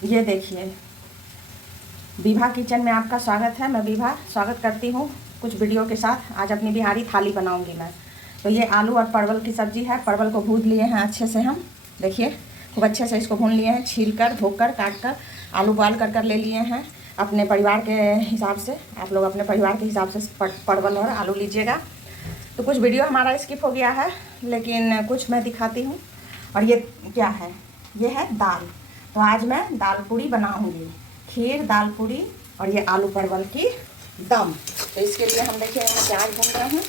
ये देखिए, विभा किचन में आपका स्वागत है। मैं विभा स्वागत करती हूँ कुछ वीडियो के साथ। आज अपनी बिहारी थाली बनाऊँगी मैं। तो ये आलू और परवल की सब्ज़ी है। परवल को भून लिए हैं अच्छे से हम, देखिए खूब अच्छे से इसको भून लिए हैं, छील कर धोकर काट कर आलू बॉयल कर ले लिए हैं। अपने परिवार के हिसाब से, आप लोग अपने परिवार के हिसाब से परवल और आलू लीजिएगा। तो कुछ वीडियो हमारा स्किप हो गया है, लेकिन कुछ मैं दिखाती हूँ। और ये क्या है? ये है दाल। तो आज मैं दाल पूड़ी बनाऊंगी, खीर, दाल पूड़ी और ये आलू परवल की दम। तो इसके लिए हम देखिए यहाँ प्याज भून रहे हैं।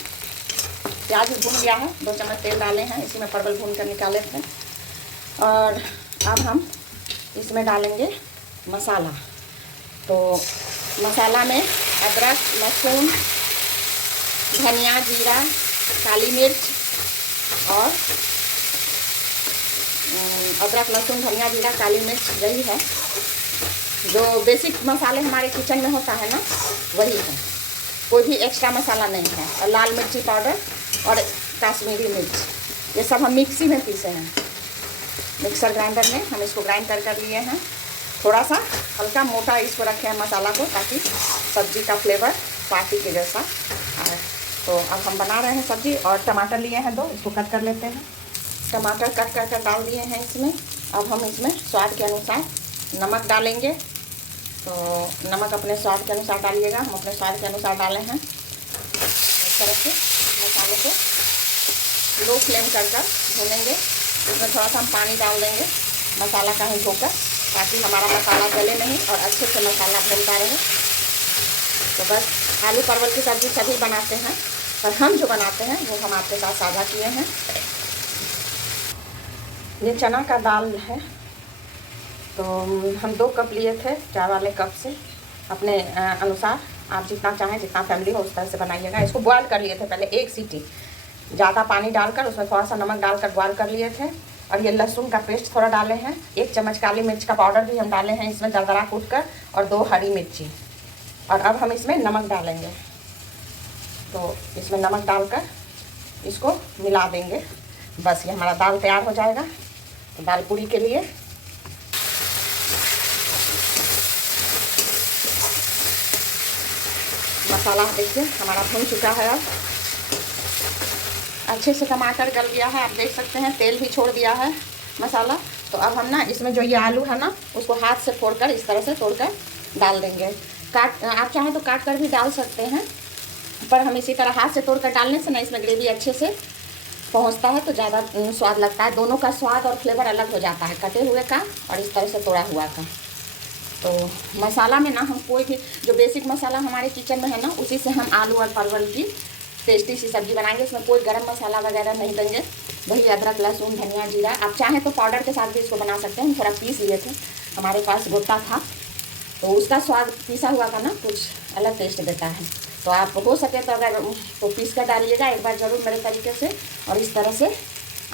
प्याज भून गया है, 2 चम्मच तेल डाले हैं, इसी में परवल भून कर निकाले थे। और अब हम इसमें डालेंगे मसाला। तो मसाला में अदरक, लहसुन, धनिया, जीरा, काली मिर्च और अदरक, लहसुन, धनिया, जीरा, काली मिर्च, यही है जो बेसिक मसाले हमारे किचन में होता है ना, वही है। कोई भी एक्स्ट्रा मसाला नहीं है। और लाल मिर्ची पाउडर और कश्मीरी मिर्च, ये सब हम मिक्सी में पीसे हैं। मिक्सर ग्राइंडर में हम इसको ग्राइंड कर लिए हैं। थोड़ा सा हल्का मोटा इसको रखे हैं मसाला को, ताकि सब्ज़ी का फ्लेवर पार्टी के जैसा आए। तो अब हम बना रहे हैं सब्ज़ी। और टमाटर लिए हैं 2, इसको कट कर लेते हैं। टमाटर कट कर डाल दिए हैं इसमें। अब हम इसमें स्वाद के अनुसार नमक डालेंगे। तो नमक अपने स्वाद के अनुसार डालिएगा, हम अपने स्वाद के अनुसार डाले हैं। इस तरह से मसाले को लो फ्लेम कर भूनेंगे। इसमें थोड़ा सा हम पानी डाल देंगे मसाला का ही धोकर, ताकि हमारा मसाला गले नहीं और अच्छे से मसाला भूनता रहे। तो बस आलू परवल की सब्ज़ी सभी बनाते हैं, पर हम जो बनाते हैं वो हम आपके साथ साझा किए हैं। ये चना का दाल है। तो हम 2 कप लिए थे, चाय वाले कप से। अपने अनुसार आप जितना चाहें, जितना फैमिली हो उस तरह से बनाइएगा। इसको बॉयल कर लिए थे पहले 1 सीटी, ज़्यादा पानी डालकर उसमें थोड़ा सा नमक डालकर बॉयल कर लिए थे। और ये लहसुन का पेस्ट थोड़ा डाले हैं। 1 चम्मच काली मिर्च का पाउडर भी हम डाले हैं इसमें, दरदरा कूट कर, और 2 हरी मिर्ची। और अब हम इसमें नमक डालेंगे। तो इसमें नमक डालकर इसको मिला देंगे। बस ये हमारा दाल तैयार हो जाएगा। तो दाल पूड़ी के लिए मसाला देखिए हमारा भून चुका है। अब अच्छे से टमाटर गल गया है, आप देख सकते हैं, तेल भी छोड़ दिया है मसाला। तो अब हम ना इसमें जो ये आलू है ना, उसको हाथ से फोड़कर इस तरह से तोड़कर डाल देंगे। आप चाहें तो काट कर भी डाल सकते हैं, पर हम इसी तरह हाथ से तोड़कर डालने से ना इसमें ग्रेवी अच्छे से पहुंचता है, तो ज़्यादा स्वाद लगता है। दोनों का स्वाद और फ्लेवर अलग हो जाता है, कटे हुए का और इस तरह से तोड़ा हुआ का। तो मसाला में ना हम कोई भी जो बेसिक मसाला हमारे किचन में है ना, उसी से हम आलू और परवल की टेस्टी सी सब्ज़ी बनाएंगे। इसमें कोई गरम मसाला वगैरह नहीं देंगे। वही अदरक, लहसुन, धनिया, जीरा, आप चाहें तो पाउडर के साथ भी इसको बना सकते हैं। हम थोड़ा पीस लिए थे, हमारे पास गोटा था, तो उसका स्वाद पीसा हुआ का ना कुछ अलग टेस्ट देता है। तो आप हो सके तो अगर तो पीस कर डालिएगा एक बार ज़रूर मेरे तरीके से। और इस तरह से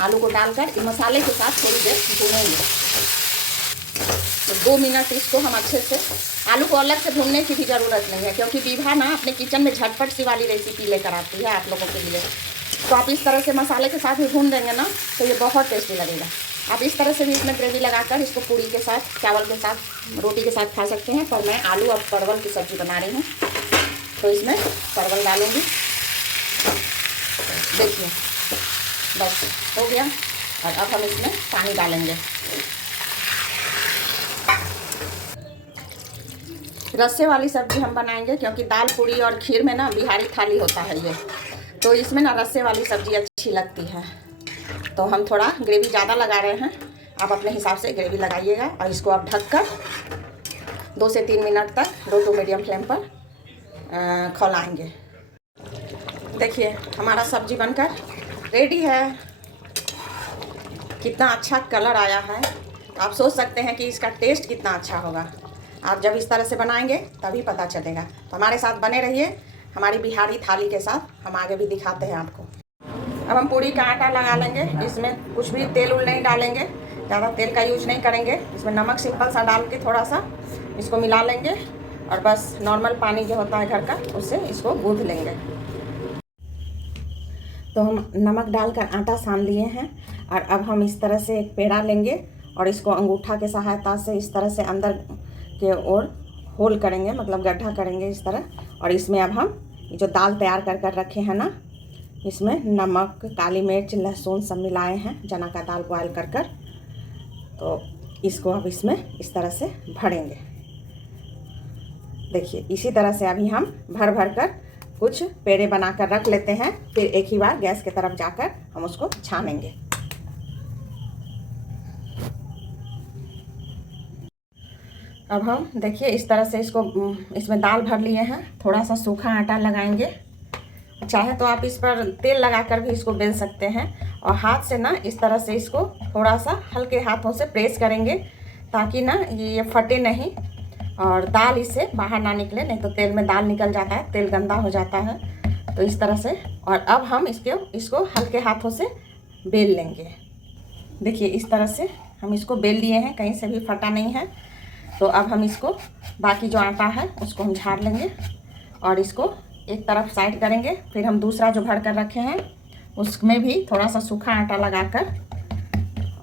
आलू को डालकर मसाले के साथ थोड़ी देर भूनेंगे। तो 2 मिनट इसको हम अच्छे से, आलू को अलग से भूनने की भी ज़रूरत नहीं है, क्योंकि विभा ना अपने किचन में झटपट सी वाली रेसिपी लेकर आती है आप लोगों के लिए। तो आप इस तरह से मसाले के साथ भी भून देंगे ना, तो ये बहुत टेस्टी लगेगा। आप इस तरह से भी इसमें ग्रेवी लगाकर इसको पूड़ी के साथ, चावल के साथ, रोटी के साथ खा सकते हैं। पर मैं आलू और परवल की सब्ज़ी बना रही हूँ, तो इसमें परवल डालूँगी। देखिए बस हो गया। और अब हम इसमें पानी डालेंगे। रस्से वाली सब्ज़ी हम बनाएंगे, क्योंकि दाल पूड़ी और खीर में ना बिहारी थाली होता है ये, तो इसमें ना रस्से वाली सब्ज़ी अच्छी लगती है। तो हम थोड़ा ग्रेवी ज़्यादा लगा रहे हैं, आप अपने हिसाब से ग्रेवी लगाइएगा। और इसको आप ढककर 2 से 3 मिनट तक लो टू मीडियम फ्लेम पर खौलाएंगे। देखिए हमारा सब्ज़ी बनकर रेडी है। कितना अच्छा कलर आया है। आप सोच सकते हैं कि इसका टेस्ट कितना अच्छा होगा। आप जब इस तरह से बनाएंगे तभी पता चलेगा। तो हमारे साथ बने रहिए, हमारी बिहारी थाली के साथ हम आगे भी दिखाते हैं आपको। अब हम पूड़ी का आटा लगा लेंगे। इसमें कुछ भी तेल उल नहीं डालेंगे, ज़्यादा तेल का यूज नहीं करेंगे। इसमें नमक सिंपल सा डाल के थोड़ा सा इसको मिला लेंगे, और बस नॉर्मल पानी जो होता है घर का, उससे इसको गूँथ लेंगे। तो हम नमक डालकर आटा सान लिए हैं। और अब हम इस तरह से एक पेड़ा लेंगे और इसको अंगूठा के सहायता से इस तरह से अंदर के ओर होल करेंगे, मतलब गड्ढा करेंगे इस तरह। और इसमें अब हम जो दाल तैयार कर कर रखे हैं ना, इसमें नमक, काली मिर्च, लहसुन सब मिलाए हैं, चना का दाल बॉयल कर कर, तो इसको अब इसमें इस तरह से भरेंगे। देखिए इसी तरह से अभी हम भर भर कर कुछ पेड़े बनाकर रख लेते हैं, फिर एक ही बार गैस की तरफ जाकर हम उसको छानेंगे। अब हम देखिए इस तरह से इसको इसमें दाल भर लिए हैं, थोड़ा सा सूखा आटा लगाएंगे। चाहे तो आप इस पर तेल लगाकर भी इसको बेल सकते हैं, और हाथ से ना इस तरह से इसको थोड़ा सा हल्के हाथों से प्रेस करेंगे, ताकि ना ये फटे नहीं और दाल इससे बाहर ना निकले, नहीं तो तेल में दाल निकल जाता है, तेल गंदा हो जाता है। तो इस तरह से, और अब हम इसको हल्के हाथों से बेल लेंगे। देखिए इस तरह से हम इसको बेल लिए हैं, कहीं से भी फटा नहीं है। तो अब हम इसको बाकी जो आटा है उसको हम झाड़ लेंगे और इसको एक तरफ साइड करेंगे। फिर हम दूसरा जो भर कर रखे हैं उसमें भी थोड़ा सा सूखा आटा लगाकर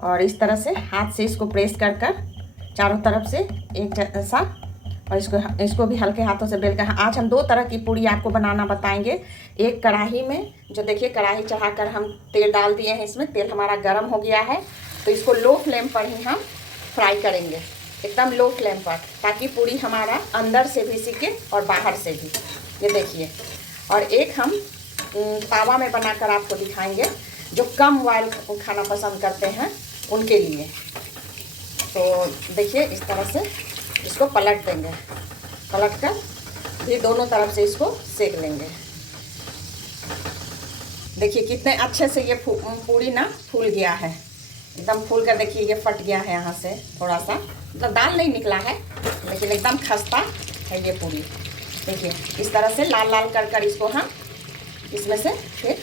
और इस तरह से हाथ से इसको प्रेस कर कर चारों तरफ से एक जैसा, और इसको भी हल्के हाथों से बेल कर। आज हम 2 तरह की पूड़ी आपको बनाना बताएंगे। एक कढ़ाई में, जो देखिए कढ़ाई चढ़ाकर हम तेल डाल दिए हैं, इसमें तेल हमारा गर्म हो गया है, तो इसको लो फ्लेम पर ही हम फ्राई करेंगे, एकदम लो फ्लेम पर, ताकि पूड़ी हमारा अंदर से भी सीखे और बाहर से भी। ये देखिए। और एक हम तावा में बनाकर आपको दिखाएंगे, जो कम ऑयल खाना पसंद करते हैं उनके लिए। तो देखिए इस तरह से इसको पलट देंगे, पलट कर फिर दोनों तरफ से इसको सेक लेंगे। देखिए कितने अच्छे से ये पूड़ी ना फूल गया है, एकदम फूल कर। देखिए ये फट गया है यहाँ से थोड़ा सा, मतलब दाल नहीं निकला है, लेकिन एकदम खस्ता है ये पूड़ी। देखिए इस तरह से लाल लाल कर कर इसको हम इसमें से फिर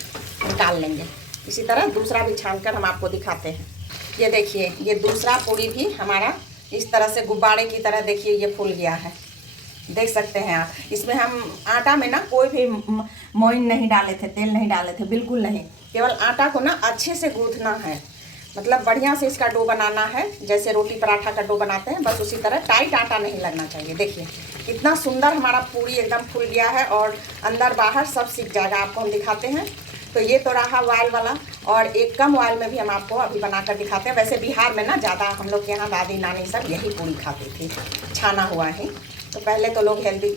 निकाल लेंगे। इसी तरह दूसरा भी छान कर हम आपको दिखाते हैं। ये देखिए ये दूसरा पूड़ी भी हमारा इस तरह से गुब्बारे की तरह देखिए ये फूल गया है, देख सकते हैं आप। इसमें हम आटा में ना कोई भी मोइन नहीं डाले थे, तेल नहीं डाले थे, बिल्कुल नहीं। केवल आटा को ना अच्छे से गूँथना है, मतलब बढ़िया से इसका डो बनाना है, जैसे रोटी पराठा का डो बनाते हैं, बस उसी तरह। टाइट आटा नहीं लगना चाहिए। देखिए कितना सुंदर हमारा पूड़ी एकदम फूल गया है और अंदर बाहर सब सीख जाएगा। आपको हम दिखाते हैं। तो ये तो रहा ऑयल वाला, और एक कम ऑयल में भी हम आपको अभी बनाकर दिखाते हैं। वैसे बिहार में ना ज़्यादा हम लोग के यहाँ दादी नानी सब यही पूड़ी खाती थी, छाना हुआ ही। तो पहले तो लोग हेल्दी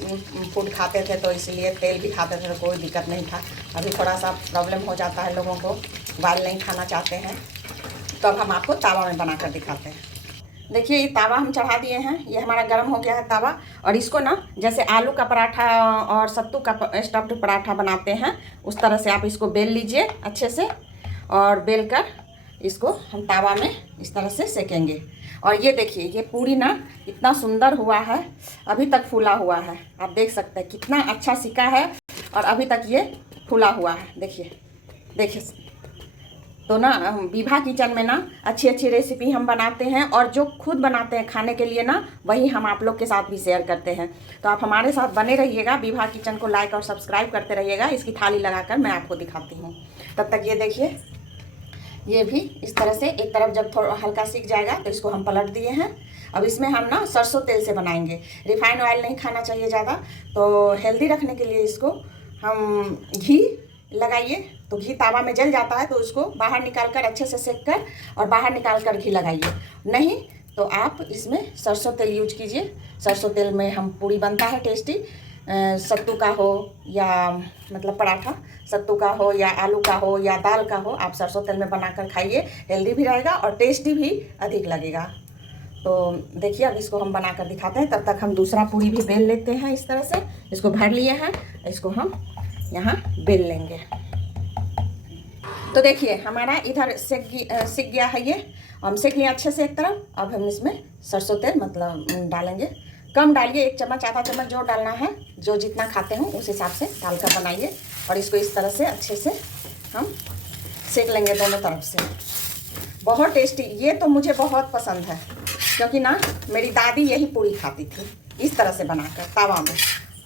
फूड खाते थे, तो इसलिए तेल भी खाते थे, तो कोई दिक्कत नहीं था। अभी थोड़ा सा प्रॉब्लम हो जाता है, लोगों को ऑयल नहीं खाना चाहते हैं। तो अब हम आपको तावा में बनाकर दिखाते हैं। देखिए ये तावा हम चढ़ा दिए हैं, ये हमारा गर्म हो गया है तावा। और इसको ना जैसे आलू का पराठा और सत्तू का स्टफ्ड पराठा बनाते हैं, उस तरह से आप इसको बेल लीजिए अच्छे से, और बेल कर इसको हम तावा में इस तरह से सेकेंगे। और ये देखिए ये पूड़ी ना इतना सुंदर हुआ है, अभी तक फूला हुआ है। आप देख सकते हैं कितना अच्छा सिका है और अभी तक ये फूला हुआ है। देखिए देखिए। तो ना विभा किचन में ना अच्छी अच्छी रेसिपी हम बनाते हैं, और जो खुद बनाते हैं खाने के लिए ना, वही हम आप लोग के साथ भी शेयर करते हैं। तो आप हमारे साथ बने रहिएगा, विभा किचन को लाइक और सब्सक्राइब करते रहिएगा। इसकी थाली लगाकर मैं आपको दिखाती हूँ। तब तक ये देखिए ये भी इस तरह से एक तरफ जब थोड़ा हल्का सीख जाएगा तो इसको हम पलट दिए हैं। अब इसमें हम ना सरसों तेल से बनाएंगे, रिफाइंड ऑयल नहीं खाना चाहिए ज़्यादा। तो हेल्दी रखने के लिए इसको हम घी लगाइए। तो घी तावा में जल जाता है, तो उसको बाहर निकाल कर अच्छे से सेक कर और बाहर निकाल कर घी लगाइए। नहीं तो आप इसमें सरसों तेल यूज कीजिए। सरसों तेल में हम पूड़ी बनता है टेस्टी, सत्तू का हो या मतलब पराठा, सत्तू का हो या आलू का हो या दाल का हो, आप सरसों तेल में बनाकर खाइए। हेल्दी भी रहेगा और टेस्टी भी अधिक लगेगा। तो देखिए अब इसको हम बनाकर दिखाते हैं। तब तक हम दूसरा पूड़ी भी बेल लेते हैं। इस तरह से इसको भर लिए हैं, इसको हम यहाँ बेल लेंगे। तो देखिए हमारा इधर सिक गया है ये, हम सेक लिए अच्छे से एक तरफ। अब हम इसमें सरसों तेल मतलब डालेंगे। कम डालिए, 1 चम्मच आधा चम्मच जो डालना है, जो जितना खाते हो उस हिसाब से डालकर बनाइए। और इसको इस तरह से अच्छे से हम सेक लेंगे दोनों तरफ से। बहुत टेस्टी, ये तो मुझे बहुत पसंद है, क्योंकि ना मेरी दादी यही पूड़ी खाती थी इस तरह से बनाकर तावा में।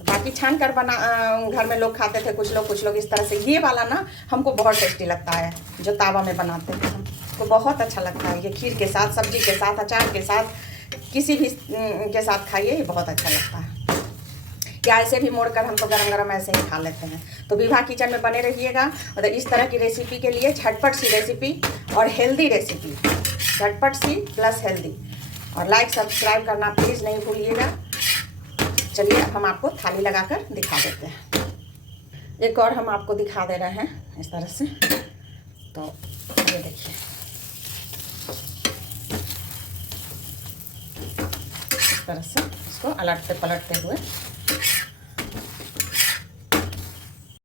बाकी छान कर घर में लोग खाते थे, कुछ लोग इस तरह से। ये वाला ना हमको बहुत टेस्टी लगता है जो तावा में बनाते हैं हम। को बहुत अच्छा लगता है। ये खीर के साथ, सब्जी के साथ, अचार के साथ, किसी भी के साथ खाइए, ये बहुत अच्छा लगता है। या ऐसे भी मोड़ कर हम तो गरम गरम ऐसे ही खा लेते हैं। तो विभा किचन में बने रहिएगा। मतलब इस तरह की रेसिपी के लिए, झटपट सी रेसिपी और हेल्दी रेसिपी, झटपट सी प्लस हेल्दी। और लाइक सब्सक्राइब करना प्लीज़ नहीं भूलिएगा। चलिए अब हम आपको थाली लगाकर दिखा देते हैं। एक और हम आपको दिखा दे रहे हैं इस तरह से। तो ये देखिए, इस तरह से इसको अलटते पलटते हुए